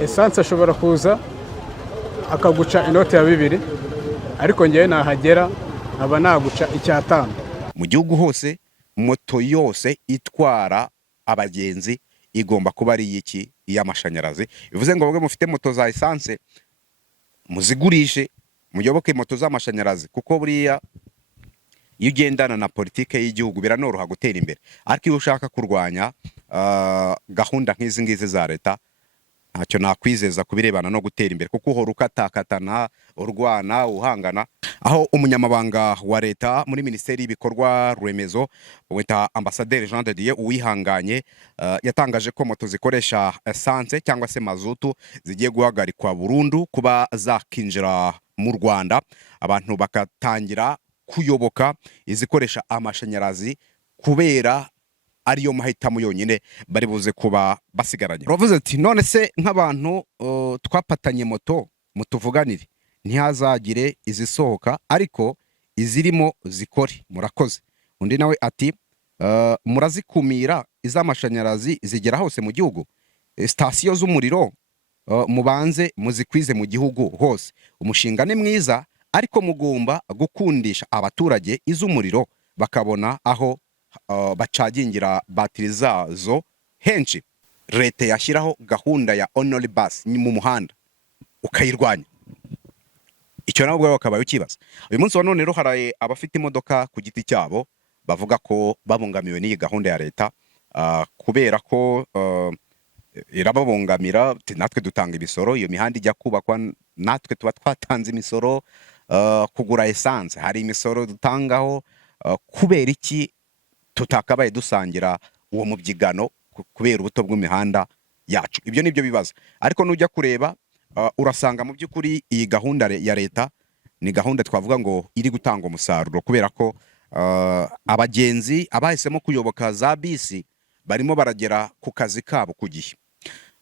esanse ashobora kuza akaguca inoti ya 2 ariko ngewe nahagera aba naguca 5. Mu gihugu hose moto yose itwara abagenzi igomba kuba ari iki iy'amashanyarazi. Bivuze ngo bamwe mufite moto za esanse muzigurishe muyoboke moto z'amashanyarazi, kuko buriya iyo ugendana na politike y'igihugu biranoroha gutera imbere, ariko iyo ushaka kurwanya gahunda nk'izi ngizi za leta ntacyo nakwizeza kubirebana no gutera imbere, kuko uhora ukatakatana urwana uhangana. Aho umunyamabanga wa leta muri minisiteri y'ibikorwa remezo wita Ambasaderi Jean de Dieu Uwihanganye yatangaje ko moto zikoresha essence cyangwa se mazutu zigiye guhagarikwa burundu kuba zakinjira mu Rwanda, abantu bakatangira kuyoboka izikoresha amashanyarazi kubera ariyo mahitamo yonyine bari buze kuba basigaranye. Uravuze ati none se nk'abantu twapatanye moto mutuvuganire ntihazagire izisohoka ariko izirimo zikore, murakoze. Undi nawe ati murazikumira iz'amashanyarazi zigera hose mu gihugu, sitasiyo z'umuriro mubanze muzikwize mu gihugu hose. Umushinga ni mwiza ariko mugomba gukundisha abaturage iz'umuriro bakabona aho bacagingira batiri zazo henshi. Leta yashyiraho gahunda ya only bus mu muhanda ukayirwanya, icyo nabo ubwo bakabaye ukibaza. Uyu munsi wa none rero hari abafite imodoka ku giti cyabo bavuga ko babungamiwe n'iyi gahunda ya leta, kubera ko irababungamira. Natwe dutanga imisoro, iyo mihanda ijya kubakwa natwe tuba twatanze imisoro, kugura essence hari imisoro dutangaho. Kubera iki tutakabaye dusangira uwo mubyigano kubera ubuto bw'imihanda yacu? Ibyo nibyo bibaza. Ariko nujya kureba urasanga mu by'ukuri iyi gahunda ya leta ni gahunda twavuga ngo iri gutanga umusaruro, kubera ko abagenzi abahisemo kuyoboka za bisi barimo baragera ku kazi kabo ku gihe.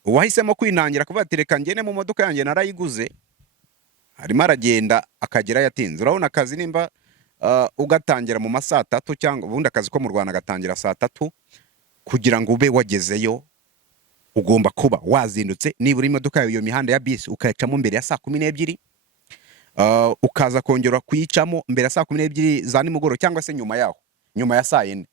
Uwahisemo kwinangira kuvuga ati reka ngene mu modoka yanjye narayiguze, harimo aragenda akagera yatinze. Urabona akazi nimba ugatangira mu masaa 3 cyangwa ubundi akazi ko mu Rwanda gatangira saa 3, kugira ngo ube wagezeyo ugomba kuba wazindutse nibura imodoka iyo mihanda ya bisi ukayacamo mbere ya saa 12, ukaza kongera kuyicamo mbere ya saa 12 za nimugoro cyangwa se nyuma yaho, nyuma ya saa 4.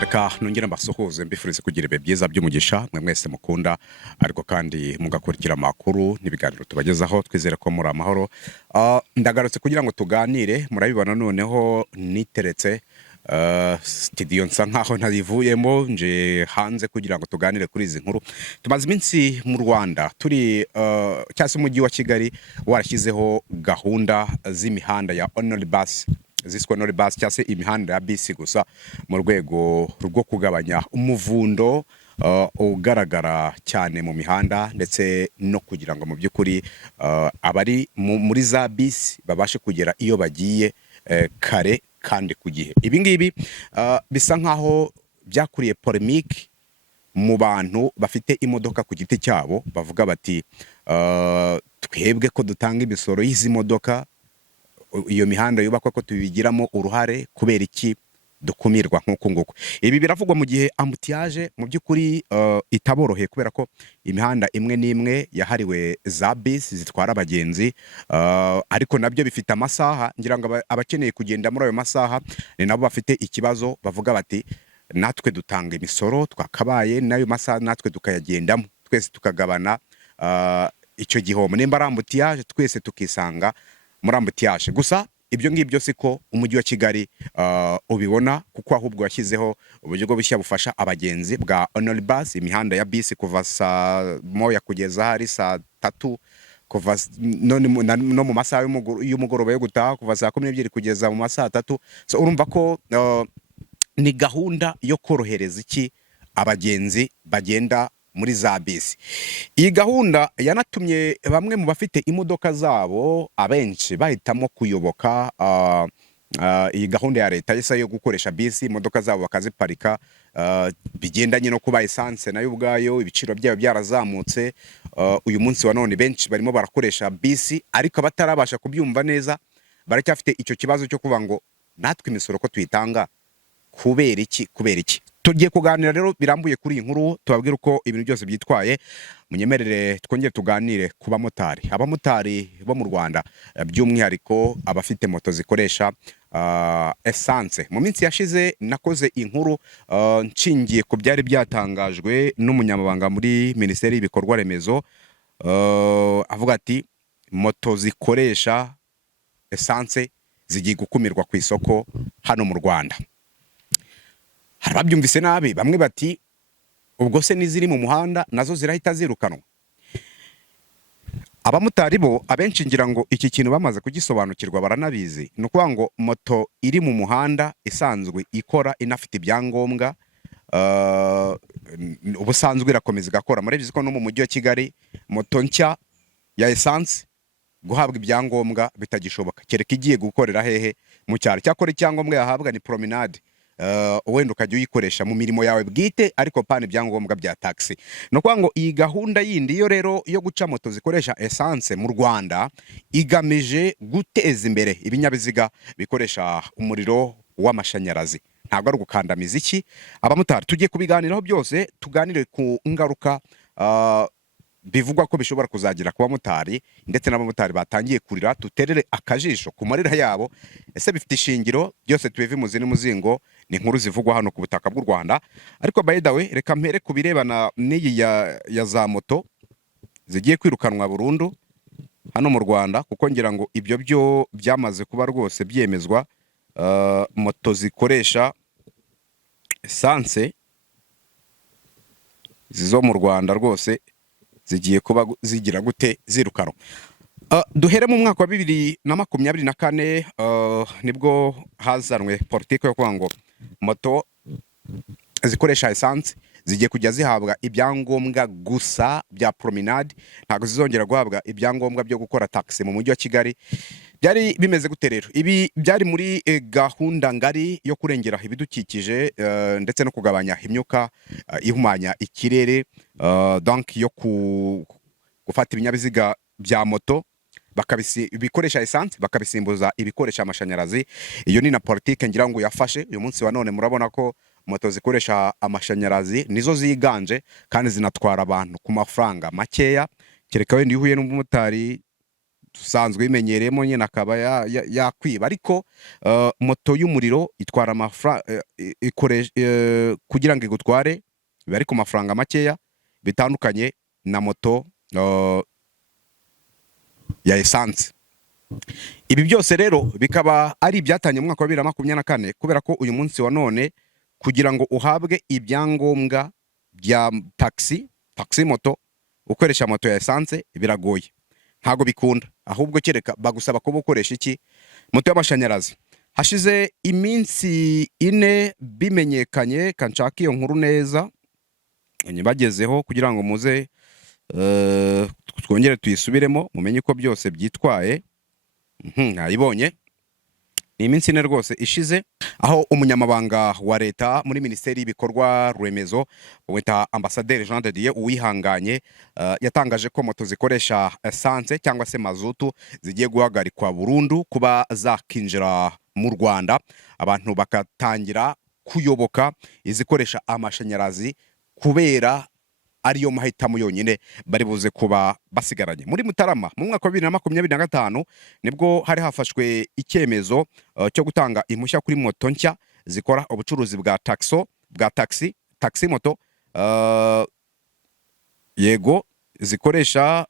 Reka nongera mbasuhuze mbifurize kugira ibihe byiza by'umugisha mwe mwese mukunda, ariko kandi mugakurikira amakuru n'ibiganiro tubagezaho. Twizere ko muri amahoro. Ndagarutse kugira ngo tuganire. Murabibona noneho niteretse studio nsa nkaho ntarivuyemo, nje hanze kugira ngo tuganire kuri izi nkuru. Tumaze iminsi mu Rwanda turi cyase umujyi wa Kigali warashyizeho gahunda z'imihanda ya only bus, ziswe only bus cyase imihanda ya bisi gusa, mu rwego rwo kugabanya umuvundo ugaragara cyane mu mihanda, ndetse no kugira ngo mu by'ukuri abari muri za bisi babashe kugera iyo bagiye kare kandi ku gihe. Ibi ngibi bisa nkaho byakuriye polemique mu bantu bafite imodoka ku giti cyabo, bavuga bati twebwe ko dutanga imisoro y'izi modoka, iyo mihanda yubakwa ko tubigiramo uruhare, kubera iki dukumirwa nk'uko nguko. Ibi biravugwa mu gihe ambutiyaje mu by'ukuri itaboroheye, kubera ko imihanda imwe n'imwe yahariwe za bisi zitwara abagenzi, ariko nabyo bifite amasaha. Ngira ngo abakeneye kugenda muri ayo masaha ni nabo bafite ikibazo, bavuga bati natwe dutanga imisoro, twakabaye nayo masaha natwe tukayagendamo, twese tukagabana icyo gihombo. Nimba ari ambutiyaje twese tukisanga muri ambutiyaje. Gusa ibyo ngibyo siko umujyi wa Kigali ubibona, kuko ahubwo yashyizeho uburyo bwo bushya bufasha abagenzi bwa only bus, imihanda ya bisi kuva saa 1 kugeza hari saa 3, kuva no mu masaha y'umugoroba yo gutaha kuva saa 12 kugeza mu masaha 3. So urumva ko ni gahunda yo korohereza iki abagenzi bagenda muri za bisi. Iyi gahunda yanatumye bamwe mu bafite imodoka zabo abenshi bahitamo kuyoboka iyi gahunda ya leta yo gukoresha bisi, imodoka zabo bakaziparika, bigendanye no kuba essence nayo ubwayo ibiciro byayo byarazamutse. Uyu munsi wa none benshi barimo barakoresha bisi, ariko batarabasha kubyumva neza, baracyafite icyo kibazo cyo kuvuga ngo natwe imisoro ko tuyitanga kubera iki tugiye kuganira rero birambuye kuri iyi nkuru, tubabwira uko ibintu byose byitwaye. Munyemerere twongere tuganire ku abamotari bo mu Rwanda, by'umwihariko abafite moto zikoresha essence. Mu minsi yashize nakoze inkuru nshingiye ku byari byatangajwe n'umunyamabanga muri Minisiteri y'Ibikorwa Remezo, avuga ati moto zikoresha essence zigiye gukumirwa ku isoko hano mu Rwanda. Hari ababyumvise nabi, bamwe bati ubwo se n'iziri mu muhanda nazo zirahita zirukanwa. Abamotari bo abenshi ngira ngo iki kintu bamaze kugisobanukirwa baranabizi. Ni ukuvuga ngo moto iri mu muhanda isanzwe ikora inafite ibyangombwa, ubusanzwe irakomeza igakora. Murabizi ko no mu mujyi wa Kigali moto nshya ya essence guhabwa ibyangombwa bitagishoboka, kereka igiye gukorera hehe mu cyaro. Cyakora icyangombwa yahabwa ni promenade, wenda ukajya uyikoresha mu mirimo yawe bwite, ariko pana ibyangombwa bya taxi. No kuvuga ngo iyi gahunda yindi yo rero yo guca moto zikoresha essence mu Rwanda igamije guteza imbere ibinyabiziga bikoresha umuriro w'amashanyarazi, ntabwo ari ugukandamiza iki abamotari. Tugiye kubiganiraho byose, tuganire ku ngaruka bivugwa ko bishobora kuzagira ku bamotari, ndetse n'abamotari batangiye kurira, tuterere akajisho ku marira yabo. Ese bifite ishingiro? Byose tubive muzi n'umuzingo, ni inkuru zivugwa hano ku butaka bw'u Rwanda. Ariko by the way, reka mpere ku birebana n'iyi ya za moto zigiye kwirukanwa burundu hano mu Rwanda, kuko ngira ngo ibyo byo byamaze kuba rwose byemezwa. Moto zikoresha essence zo mu Rwanda rwose zigiye kuba zigira gute zirukanwa. Duhere mu mwaka wa 2024, nibwo hazanwe politiki yo kuvuga ngo moto zikoresha essence zigiye kujya zihabwa ibyangombwa gusa bya promenade, ntabwo zizongera guhabwa ibyangombwa byo gukora taxi mu mujyi wa Kigali. Byari bimeze gute rero? Ibi byari muri gahunda ngari yo kurengera ibidukikije, ndetse no kugabanya imyuka ihumanya ikirere, donc yo gufata ibinyabiziga bya moto bikoresha essence bakabisimbuza ibikoresha amashanyarazi. Iyo ni na politike ngira ngo yafashe uyu munsi wa none. Murabona ko moto zikoresha amashanyarazi nizo ziganje kandi zinatwara abantu ku mafaranga makeya, kereka wenda ihuye n'umumotari dusanzwe bimenyereyemo nyine akaba yakwiba. Ariko moto y'umuriro itwara amafaranga, kugira ngo igutware biba ari ku mafaranga makeya, bitandukanye na moto ya essence. Ibi byose rero bikaba ari ibyatanye mu mwaka wa 2024, kubera ko uyu munsi wa none kugira ngo uhabwe ibyangombwa bya taxi moto ukoresha moto ya essence biragoye, ntago bikunda. Ahubwo kereka bagusaba ko ukoresha iki moto y'amashanyarazi. Hashize iminsi 4 bimenyekanye, kanshaka iyo nkuru neza nyibagezeho kugira ngo muze twongere tuyisubiremo mumenye ko byose byitwaye. Nayibonye ni iminsi 4 rwose ishize, aho umunyamabanga wa leta muri Minisiteri y'Ibikorwa Remezo wita Ambasaderi Jean de Dieu Uwihanganye yatangaje ko moto zikoresha essence cyangwa se mazutu zigiye guhagarikwa burundu kuba zakinjira mu Rwanda, abantu bakatangira kuyoboka izikoresha amashanyarazi, kubera ariyo mahitamo yonyine bari buze kuba basigaranye. Muri Mutarama mu mwaka wa 2025 nibwo hari hafashwe icyemezo cyo gutanga impushya kuri moto nshya zikora ubucuruzi bwa taxi moto, yego zikoresha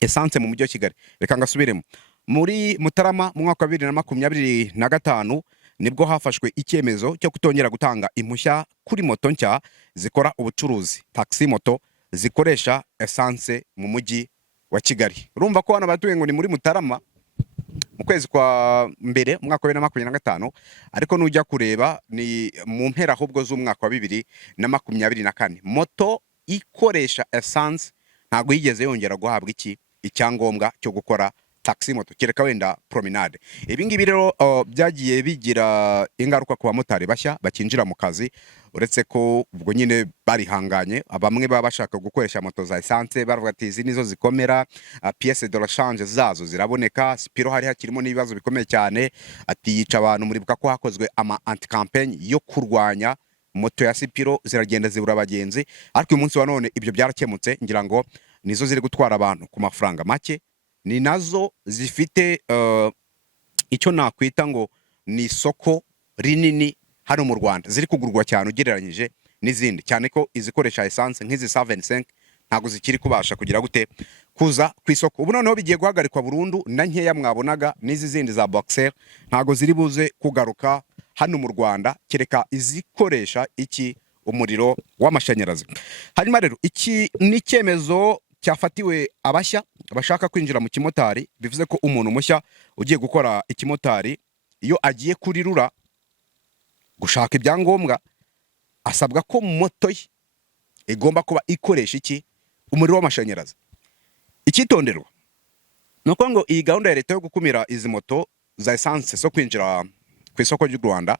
essence mu mujyi wa Kigali. Reka ngasubiremo, muri Mutarama mu mwaka wa 2025 nibwo hafashwe icyemezo cyo kutongera gutanga impushya kuri moto nshya zikora ubucuruzi taxi moto zikoresha essence mu mujyi wa Kigali. Urumva ko hano batuye ngo ni muri Mutarama mu kwezi kwa mbere mu mwaka wa 2025, ariko nujya kureba ni mu mpera ahubwo z'umwaka wa 2024 moto ikoresha essence ntago yigeze yongera guhabwa icyangombwa cyo gukora taxi moto kereka wenda promenade. Ibi ngibi rero byagiye bigira ingaruka ku bamotari bashya bakinjira mu kazi, uretse ko ubwo nyine barihanganye, bamwe baba bashaka gukoresha moto za essence baravuga ati izi nizo zikomera, pièce de rechange zazo ziraboneka, Spiro hari hakirimo n'ibibazo bikomeye cyane, ati yica abantu, muribuka ko hakozwe ama anti campaign yo kurwanya moto ya Spiro ziragenda zibura abagenzi, ariko uyu munsi wa none ibyo byarakemutse, ngira ngo nizo ziri gutwara abantu ku mafaranga make, ni nazo zifite icyo nakwita ngo ni isoko rinini hano mu Rwanda, ziri kugurwa cyane ugereranyije n'izindi, cyane ko izikoresha essence nk'izi 75 ntago zikiri kubasha kugira gute kuza ku isoko. Ubu noneho bigiye guhagarikwa burundu, na nkeya mwabonaga n'izi zindi za Boxer ntago ziri buze kugaruka hano mu Rwanda, kereka izikoresha iki umuriro w'amashanyarazi. Hanyuma rero iki ni icyemezo cyafatiwe abashya bashaka kwinjira mu kimotari, bivuze ko umuntu mushya ugiye gukora ikimotari iyo agiye kuri rura gushaka ibyangombwa, asabwa ko moto ye igomba kuba ikoresha iki umuriro w'amashanyarazi. Icyitonderwa nuko ngo iyi gahunda ya leta yo gukumira izi moto za essence zo kwinjira ku isoko ry'u Rwanda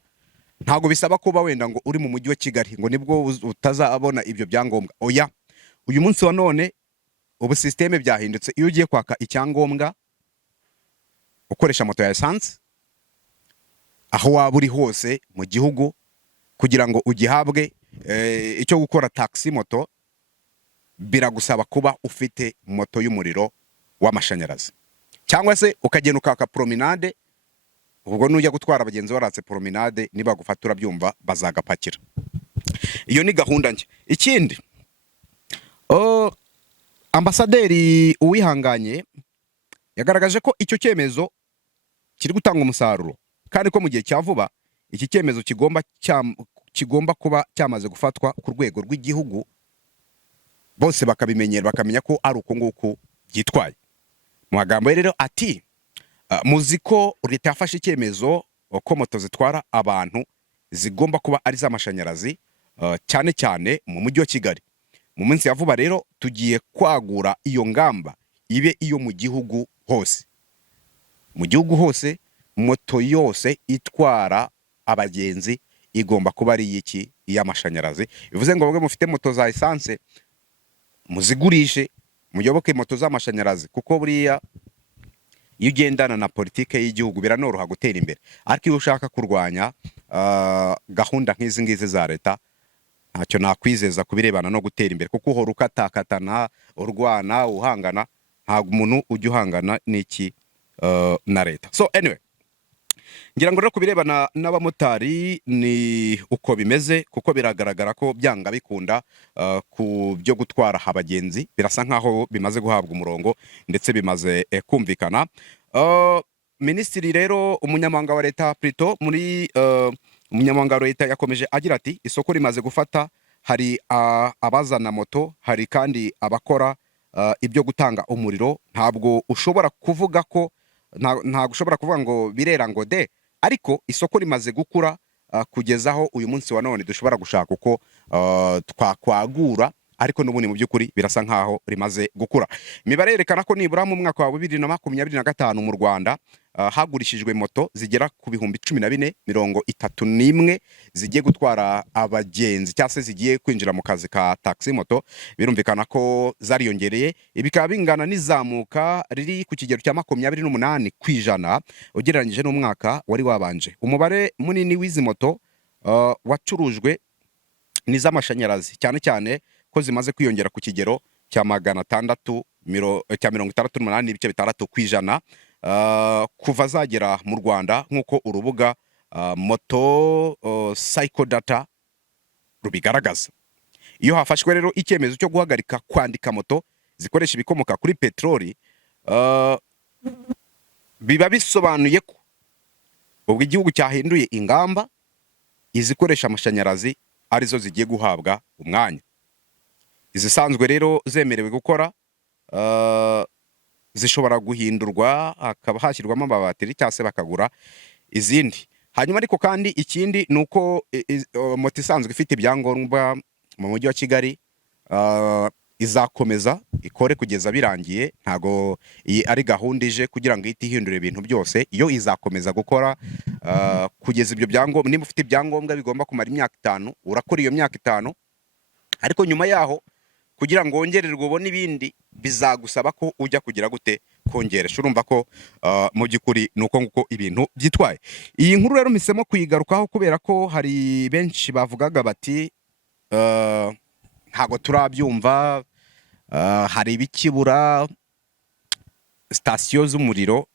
ntago bisaba kuba wenda ngo uri mu mujyi wa Kigali ngo nibwo utazabona ibyo byangombwa. Oya, uyu munsi wa none ubu systeme byahindutse. Iyo ugiye kwaka icyangombwa ukoresha moto ya essence, aho waba uri hose mu gihugu, kugira ngo ugihabwe icyo gukora taxi moto, biragusaba kuba ufite moto y'umuriro w'amashanyarazi, cyangwa se ukagenda ukaka promenade. Ubwo nujya gutwara abagenzi waratse promenade, niba gufatura byumva bazagapakira. Iyo ni gahunda nshya. Ikindi, ambasaderi Uwihanganye yagaragaje ko icyo cyemezo kiri gutanga umusaruro, kandi ko mu gihe cya vuba iki cyemezo kigomba kuba cyamaze gufatwa ku rwego rw'igihugu, bose bakabimenyera, bakamenya ko ari uko nguko byitwaye. Mu magambo rero ati muzi ko leta yafashe icyemezo ko moto zitwara abantu zigomba kuba ari z'amashanyarazi, cyane cyane mu mujyi wa Kigali. Mu minsi ya vuba rero tugiye kwagura iyo ngamba ibe iyo mu gihugu hose. Mu gihugu hose moto yose itwara abagenzi igomba kuba ari iki iy'amashanyarazi. Bivuze ngo bamwe mufite moto za essence muzigurishe, muyoboke moto z'amashanyarazi, kuko buriya iyo ugendana na politike y'igihugu biranoroha gutera imbere, ariko iyo ushaka kurwanya gahunda nk'izi ngizi za leta, ntacyo nakwizeza kubirebana no gutera imbere, kuko uhora ukatakatana, urwana, uhangana, ntabwo umuntu ujya uhangana n'iki na leta. So anyway, ngira ngo rero kubirebana n'abamotari ni uko bimeze, kuko biragaragara ko byanga bikunda ku byo gutwara abagenzi birasa nkaho bimaze guhabwa umurongo ndetse bimaze kumvikana. Minisitiri rero umunyamabanga wa leta Prito muri umunyamabanga wa leta yakomeje agira ati isoko rimaze gufata, hari abazana moto, hari kandi abakora ibyo gutanga umuriro. Ntabwo ushobora kuvuga ko ntabwo ushobora kuvuga ngo birera ngo de, ariko isoko rimaze gukura kugezaho uyu munsi wa none dushobora gushaka uko twakwagura, ariko n'ubundi mu by'ukuri birasa nkaho rimaze gukura. Imibare yerekana ko nibura mu mwaka wa 2025 mu Rwanda hagurishijwe moto zigera ku bihumbi 14,031 zigiye gutwara abagenzi cyangwa se zigiye kwinjira mu kazi ka taxi moto. Birumvikana ko zariyongereye, bikaba bingana n'izamuka riri ku kigero cya 28% ugereranyije n'umwaka wari wabanje. Umubare munini w'izi moto wacurujwe ni z'amashanyarazi, cyane cyane ko zimaze kwiyongera ku kigero cya 68% kuva zagera mu Rwanda, nk'uko urubuga moto cycle data rubigaragaza. Iyo hafashwe rero icyemezo cyo guhagarika kwandika moto zikoresha ibikomoka kuri petroli, biba bisobanuye ko ubwo igihugu cyahinduye ingamba, izikoresha amashanyarazi arizo zigiye guhabwa umwanya. Izisanzwe rero zemerewe gukora zishobora guhindurwa, hakaba hashyirwamo amabateri cyangwa se bakagura izindi. Hanyuma ariko kandi ikindi ni uko moto isanzwe ifite ibyangombwa mu mujyi wa Kigali izakomeza ikore kugeza birangiye, ntago iyi ari gahunda ije kugira ngo ihite ihindura ibintu byose. Iyo izakomeza gukora kugeza ibyo byangombwa, niba ufite ibyangombwa bigomba kumara imyaka 5 urakora iyo myaka 5, ariko nyuma yaho kugira ngo wongererwe ubone ibindi bizagusaba ko ujya kugira gute kongeresha. Urumva ko mu by'ukuri nuko nguko ibintu byitwaye. Iyi nkuru rero mpisemo kuyigarukaho kubera ko hari benshi bavugaga bati ntago turabyumva, hari ibikibura, sitasiyo z'umuriro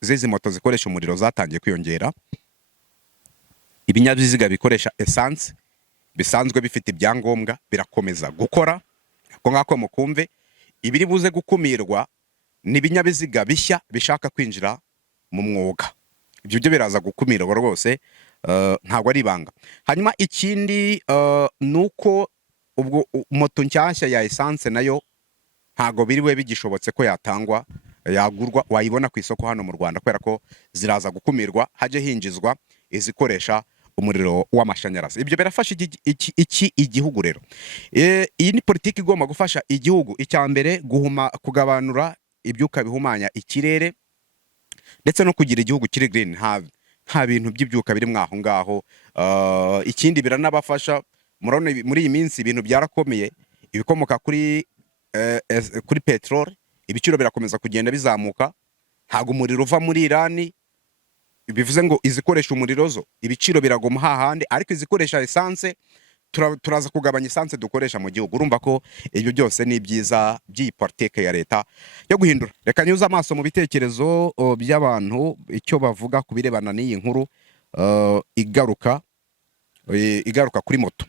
z'izi moto zikoresha umuriro zatangiye kwiyongera, ibinyabiziga bikoresha essence bisanzwe bifite ibyangombwa birakomeza gukora. Ko ngako mukumve, ibiri buze gukumirwa ni ibinyabiziga bishya bishaka kwinjira mu mwuga. Ibyo byo biraza gukumirwa rwose, ntabwo ari ibanga. Hanyuma ikindi nuko ubwo moto nshyashya ya essence nayo ntago biriwe bigishobotse ko yatangwa, yagurwa, wayibona ku isoko hano mu Rwanda, kubera ko ziraza gukumirwa haje hinjizwa izikoresha umuriro w'amashanyarazi. Ibyo birafasha iki igihugu rero. Iyi ni politiki igomba gufasha igihugu, icya mbere kugabanura ibyuka bihumanya ikirere ndetse no kugira igihugu kiri green, nta bintu by'ibyuka biri mwaho ngaho. Ikindi biranabafasha, muri iyi minsi ibintu byarakomeye, ibikomoka kuri petrol ibiciro birakomeza kugenda bizamuka, ntago umuriro uva muri Irani, bivuze ngo izikoresha umuriro zo ibiciro biragoma hahandi, ariko izikoresha essence turaza kugabanya essence dukoresha mu gihugu. Urumva ko ibyo byose ni byiza by'iyi politike ya leta yo guhindura. Reka nyuze amaso mu bitekerezo by'abantu icyo bavuga ku birebana n'iyi nkuru igaruka kuri moto.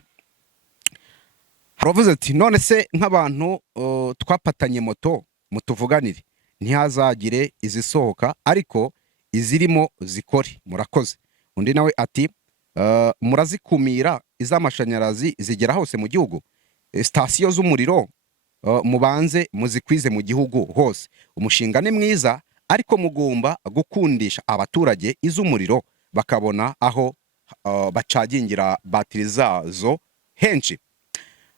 Haravuze ati none se nk'abantu twapatanye moto mutuvuganire ntihazagire izisohoka ariko izirimo zikore, murakoze. Undi nawe ati murazikumira iz'amashanyarazi zigera hose mu gihugu, sitasiyo z'umuriro mubanze muzikwize mu gihugu hose. Umushinga ni mwiza ariko mugomba gukundisha abaturage iz'umuriro bakabona aho bacagingira batiri zazo henshi.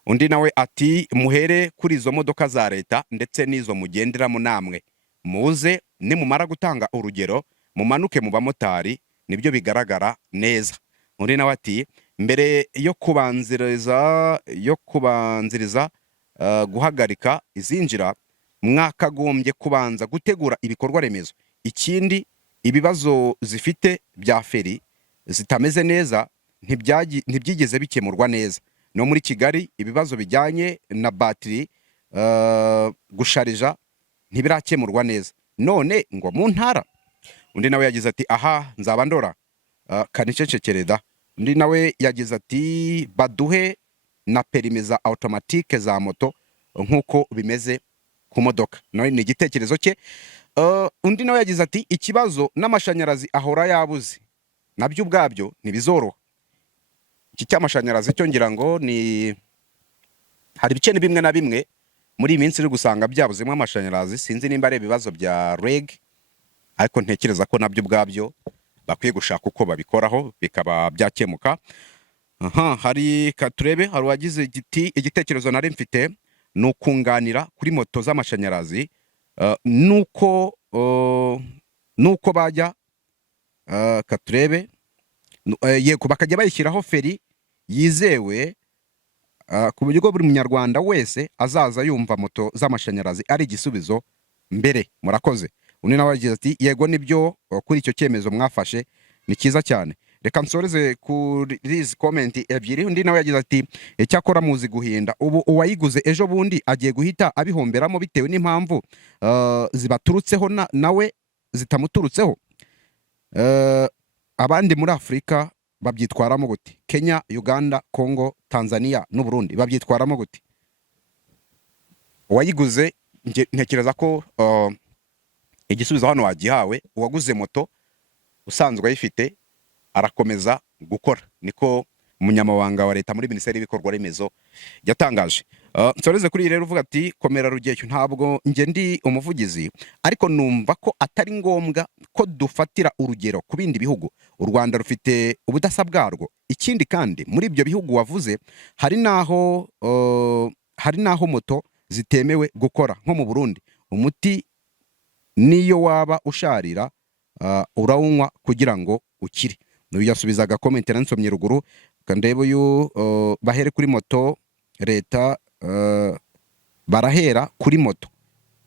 Undi nawe ati muhere kuri izo modoka za leta ndetse n'izo mugenderamo namwe, muze nimumara gutanga urugero mumanuke mu bamotari, nibyo bigaragara neza. Undi nawe ati mbere yo kubanziriza guhagarika izinjira mwakagombye kubanza gutegura ibikorwa remezo. Ikindi ibibazo zifite bya feri zitameze neza ntibyigeze bikemurwa neza. No muri Kigali ibibazo bijyanye na batiri gusharija ntibirakemurwa neza, none ngo mu ntara. Undi nawe yagize ati aha nzaba ndora kanicecekereda. Undi nawe yagize ati baduhe na perime za automatique za moto nkuko bimeze ku modoka. Nawe ni igitekerezo cye. Undi nawe yagize ati ikibazo n'amashanyarazi ahora yabuze nabyo ubwabyo ntibizoroha. Iki cy'amashanyarazi cyo ngira ngo ni hari ibice bimwe na bimwe muri iyi minsi uri gusanga byabuzemo amashanyarazi, sinzi nimba ari ibibazo bya REG, ariko ntekereza ko nabyo ubwabyo bakwiye gushaka uko babikoraho bikaba byakemuka. Hari katurebe, hari uwagize igitekerezo nari mfite ni ukunganira kuri moto z'amashanyarazi, nuko bajya katurebe yego bakajya bayishyiraho feri yizewe ku buryo buri munyarwanda wese azaza yumva moto z'amashanyarazi ari igisubizo mbere. Murakoze. Undi nawe yagize ati yego nibyo kuri icyo cyemezo mwafashe ni cyiza cyane. Reka nsoreze kuri izi komenti ebyiri. Undi nawe yagize ati icyakora muzi guhinda, ubu uwayiguze ejo bundi agiye guhita abihomberamo bitewe n'impamvu zibaturutseho nawe zitamuturutseho. Abandi muri Afurika babyitwaramo gute? Kenya, Uganda, Congo, Tanzania n'u Burundi babyitwaramo gute? Uwayiguze ntekereza ko igisubizo hano wagihawe. Uwaguze moto usanzwe ayifite arakomeza gukora, niko umunyamabanga wa leta muri Minisiteri y'Ibikorwa Remezo yatangaje. Nsoreze kuri rero uvuga ati komera Rugeyo, ntabwo nge ndi umuvugizi ariko numva ko atari ngombwa ko dufatira urugero ku bindi bihugu. U Rwanda rufite ubudasa bwarwo. Ikindi kandi muri ibyo bihugu wavuze hari naho moto zitemewe gukora nko mu Burundi. Umuti niyo waba usharira urawunywa kugira ngo ukire. N'uyu yasubizaga comment nansomye ruguru kandebe uyu bahere kuri moto leta barahera kuri moto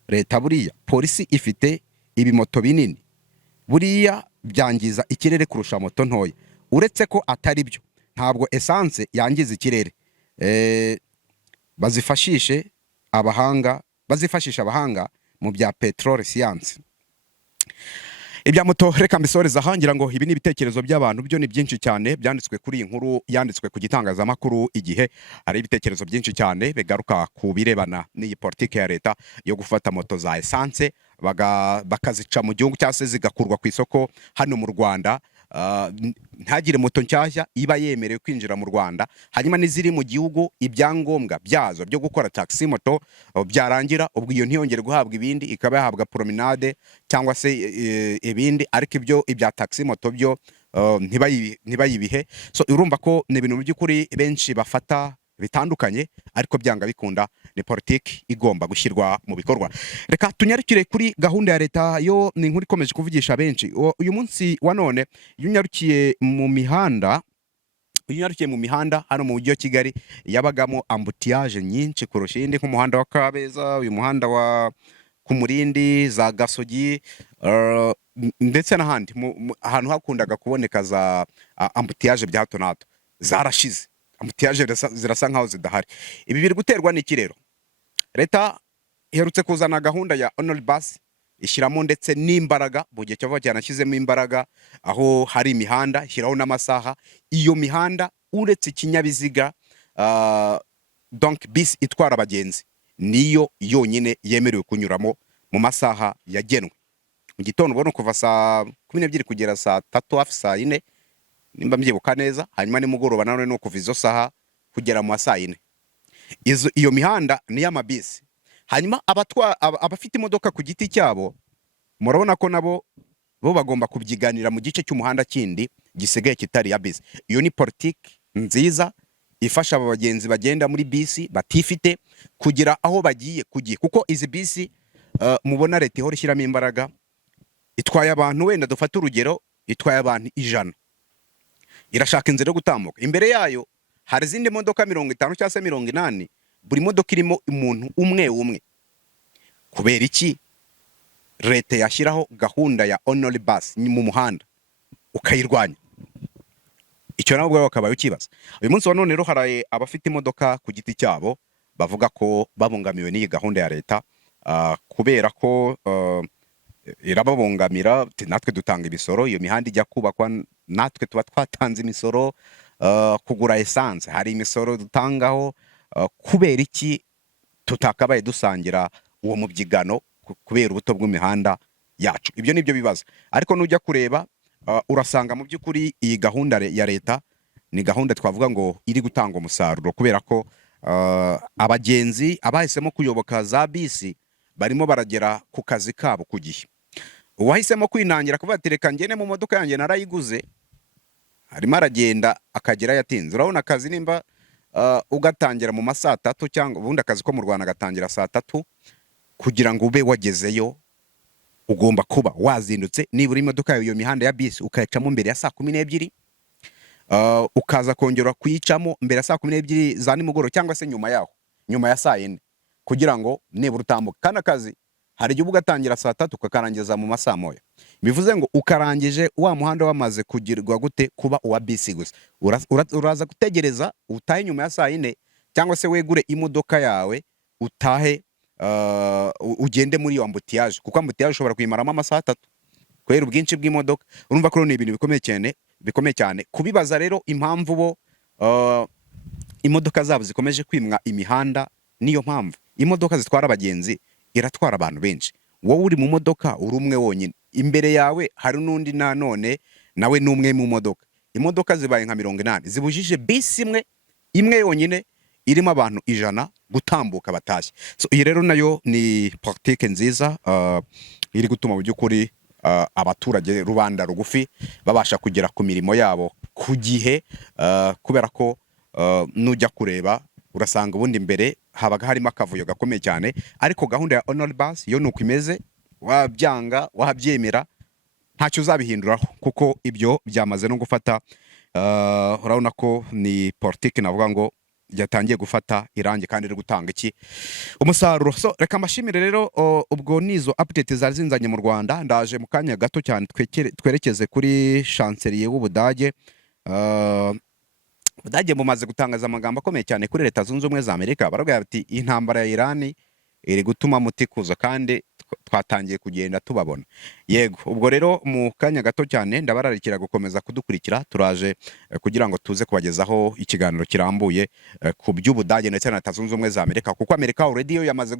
leta. Buriya polisi ifite ibimoto binini, buriya byangiza ikirere kurusha moto ntoya. Uretse ko atari byo, ntabwo essence yangiza ikirere. Bazifashisha abahanga mu bya petrol science. Ibya moto reka mbisoreza hangira ngo ibi ni ibitekerezo by'abantu, byo ni byinshi cyane byanditswe kuri iyi nkuru yanditswe ku gitangazamakuru Igihe. Hari ibitekerezo byinshi cyane bigaruka ku birebana n'iyi politike ya leta yo gufata moto za essence bakazica mu gihugu cyangwa se zigakurwa ku isoko hano mu Rwanda. Ntagire moto nshyashya iba yemerewe kwinjira mu Rwanda, hanyuma n'iziri mu gihugu ibyangombwa byazo byo gukora taxi moto byarangira, ubwo iyo ntiyongere guhabwa ibindi, ikaba yahabwa promenade cyangwa se ibindi, ariko ibya taxi moto byo ntibayibihe. So urumva ko ni ibintu by'ukuri benshi bafata bitandukanye, ariko byanga bikunda ni politiki igomba gushyirwa mu bikorwa. Reka tunyarukire kuri gahunda ya leta, yo ni inkuru ikomeje kuvugisha benshi uyu munsi wa none. Iyo unyarukiye mu mihanda hano mu mujyi wa Kigali, yabagamo ambutiyage nyinshi kurusha iyindi, nk'umuhanda wa Kabeza, uyu muhanda wa Kumurindi, za Gasogi, ndetse n'ahandi ahantu hakundaga kuboneka za ambutiyage bya hato na hato zarashize. Ambutiyage zirasa nkaho zidahari. Ibi biri guterwa n'iki rero? Leta iherutse kuzana gahunda ya Only Bus, ishyiramo ndetse n'imbaraga, mu gihe cyava cyanashyizemo imbaraga aho hari imihanda, ishyiraho n'amasaha. Iyo mihanda uretse ikinyabiziga donc bus itwara abagenzi niyo yonyine yemerewe kunyuramo mu masaha yagenwe. Mu gitondo ubona kuva saa 12 kugera saa 3 hafi saa 4 nimba mbyibuka neza, hanyuma nimugoroba nanone no kuva izo saha kugera mu saa 4. Iyo mihanda ni y'amabisi. Hanyuma abafite imodoka ku giti cyabo, murabona ko nabo bagomba kubyiganira mu gice cy'umuhanda kindi gisigaye kitari ya bisi. Iyo ni politiki nziza ifasha aba bagenzi bagenda muri bisi batifite kugira aho bagiye kugiye, kuko izi bisi mubona leta ihora ishyiramo imbaraga, itwaye abantu, wenda dufata urugero, itwaye abantu 100, irashaka inzira yo gutambuka. Imbere yayo hari izindi modoka 50 cyangwa se 80, buri modoka irimo umuntu umwe. Kubera iki leta yashyiraho gahunda ya Only Bus mu muhanda ukayirwanya? Icyo nabo ubwo bakabaye ukibaza. Uyu munsi wa none rero hari abafite imodoka ku giti cyabo bavuga ko babungamiwe n'iyi gahunda ya leta, kubera ko irababungamira. Natwe dutanga imisoro, iyo mihanda ijya kubakwa natwe tuba twatanze imisoro, kugura essence hari imisoro dutangaho. Kubera iki tutakabaye dusangira uwo mubyigano kubera ubuto bw'imihanda yacu? Ibyo nibyo bibaza. Ariko nujya kureba urasanga mu by'ukuri iyi gahunda ya leta ni gahunda twavuga ngo iri gutanga umusaruro, kubera ko abagenzi abahisemo kuyoboka za bisi barimo baragera ku kazi kabo ku gihe. Uwahisemo kwinangira kuvuga ati reka ngene mu modoka yanjye narayiguze, harimo aragenda akagera yatinze. Urabona akazi nimba ugatangira mu masaa 3, cyangwa ubundi akazi ko mu Rwanda gatangira saa 3, kugira ngo ube wagezeyo ugomba kuba wazindutse nibura imodoka iyo mihanda ya bisi ukayicamo mbere ya saa 12, ukaza kongera kuyicamo mbere ya saa 12 za nimugoroba, cyangwa se nyuma ya saa 4, kugira ngo nibura utambuke. Kana kazi hari igihe ugatangira saa 3 ukakarangiza mu masaa 1. Bivuze ngo ukarangije wa muhanda wamaze kugirwa gute kuba uwa bisi gusa. Uraza gutegereza utahe nyuma ya saa 4, cyangwa se wegure imodoka yawe utahe ugende muri iyo ambutiyage, kuko ambutiyage ushobora kuyimaramo amasaha 3 kubera ubwinshi bw'imodoka. Urumva ko ni ibintu bikomeye cyane kubibaza. Rero impamvu bo imodoka zabo zikomeje kwimwa imihanda, niyo mpamvu imodoka zitwara abagenzi iratwara abantu benshi. Wowe uri mu modoka uri umwe wonyine, imbere yawe hari n'undi nanone nawe n'umwe mu modoka. Imodoka zibaye nka 80 zibujije bisi imwe yonyine irimo abantu 100 gutambuka batashye. So iyi rero nayo ni politike nziza iri gutuma mu by'ukuri abaturage rubanda rugufi babasha kugera ku mirimo yabo ku gihe, kubera ko nujya kureba urasanga ubundi mbere habaga harimo akavuyo gakomeye cyane, ariko gahunda ya honor bus yo nuko imeze, wabyanga wabyemera ntacyo uzabihinduraho, kuko ibyo byamaze no gufata urabona ko ni politiki navuga ngo yatangiye gufata irangi kandi iri gutanga iki umusaruro. So reka mbashimire rero, ubwo nizo update zari zinzanye mu Rwanda. Ndaje mu kanya gato cyane twerekeze kuri chancelier w'Ubudage. Ubudage bumaze gutangaza amagambo akomeye cyane kuri Leta Zunze Ubumwe za Amerika, baravuga bati intambara ya Iran iri gutuma mutikuza kandi twatangiye kugenda tubabona. Yego, ubwo rero mu kanya gato cyane ndabararikira gukomeza kudukurikira, turaje kugira ngo tuze kubagezaho ikiganiro kirambuye ku by'Ubudage ndetse na Leta Zunze Ubumwe za Amerika, kuko Amerika already yo yamaze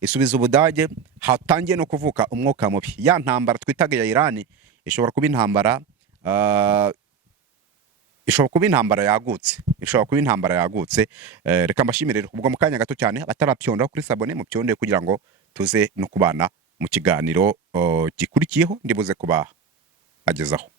isubiza Ubudage, hatangiye no kuvuka umwuka mubi. Ya ntambara twitaga ya Iran ishobora kuba intambara yagutse, reka mbashimire rero. Ubwo mu kanya gato cyane abatarapyondaho kuri sabone mu pyonde kugira ngo tuze no kubana mu kiganiro gikurikiyeho ndibuze kubagezaho.